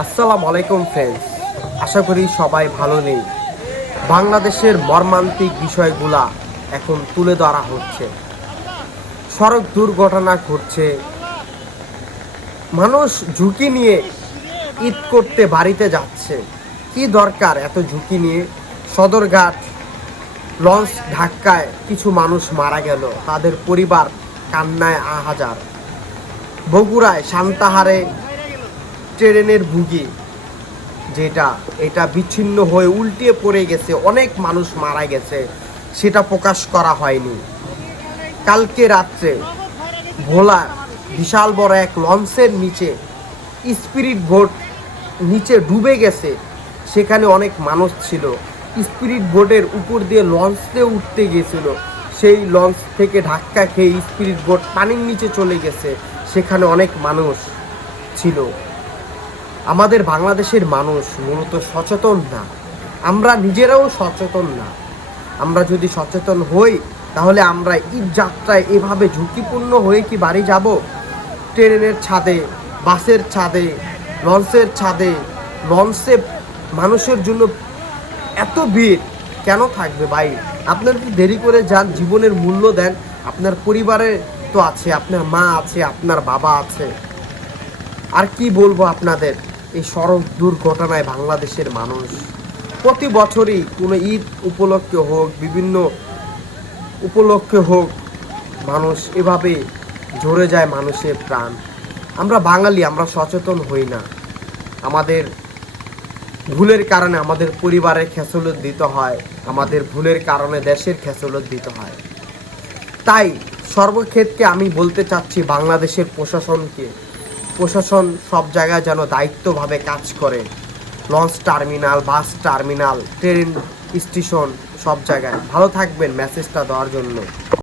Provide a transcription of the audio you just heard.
আসসালামু আলাইকুম ফ্রেন্ডস, আশা করি সবাই ভালো নেই। বাংলাদেশের মর্মান্তিক বিষয়গুলা এখন তুলে ধরা হচ্ছে। সড়ক দুর্ঘটনা ঘটছে, মানুষ ঝুঁকি নিয়ে ঈদ করতে বাড়িতে যাচ্ছে। কি দরকার এত ঝুঁকি নিয়ে? সদরঘাট লঞ্চ ধাক্কায় কিছু মানুষ মারা গেল, তাদের পরিবার কান্নায় আহাজার। বগুড়ায় সান্তাহারে ট্রেনের ভুগি এটা বিচ্ছিন্ন হয়ে উল্টিয়ে পড়ে গেছে, অনেক মানুষ মারা গেছে, সেটা প্রকাশ করা হয়নি। কালকে রাত্রে ভোলার বিশাল বড় এক লঞ্চের নিচে স্পিরিট বোট নিচে ডুবে গেছে, সেখানে অনেক মানুষ ছিল। স্পিরিট বোটের উপর দিয়ে লঞ্চে উঠতে গেছিল, সেই লঞ্চ থেকে ধাক্কা খেয়ে স্পিরিট বোট পানির নিচে চলে গেছে, সেখানে অনেক মানুষ ছিল। আমাদের বাংলাদেশের মানুষ মূলত সচেতন না, আমরা নিজেরাও সচেতন না। আমরা যদি সচেতন হই তাহলে আমরা ঈদ যাত্রায় এভাবে ঝুঁকিপূর্ণ হয়ে কি বাড়ি যাব? ট্রেনের ছাদে, বাসের ছাদে, লঞ্চের ছাদে, লঞ্চে মানুষের জন্য এত ভিড় কেন থাকবে ভাই? আপনার কি দেরি করে যান, জীবনের মূল্য দেন। আপনার পরিবারে তো আছে, আপনার মা আছে, আপনার বাবা আছে। আর কি বলবো আপনাদের, এই সড়ক দুর্ঘটনায় বাংলাদেশের মানুষ প্রতি বছরই কোনো ঈদ উপলক্ষে হোক, বিভিন্ন উপলক্ষে হোক, মানুষ এভাবে ঝরে যায় মানুষের প্রাণ। আমরা বাঙালি, আমরা সচেতন হই না। আমাদের ভুলের কারণে আমাদের পরিবারের খেসারত দিতে হয়, আমাদের ভুলের কারণে দেশের খেসারত দিতে হয়। তাই সর্বক্ষেত্রে আমি বলতে চাচ্ছি বাংলাদেশের প্রশাসন সব জায়গায় যেন দায়িত্বভাবে কাজ করে। Launch terminal, bus terminal, train station, সব জায়গায়। ভালো থাকবেন মেসেজটা দেওয়ার জন্য।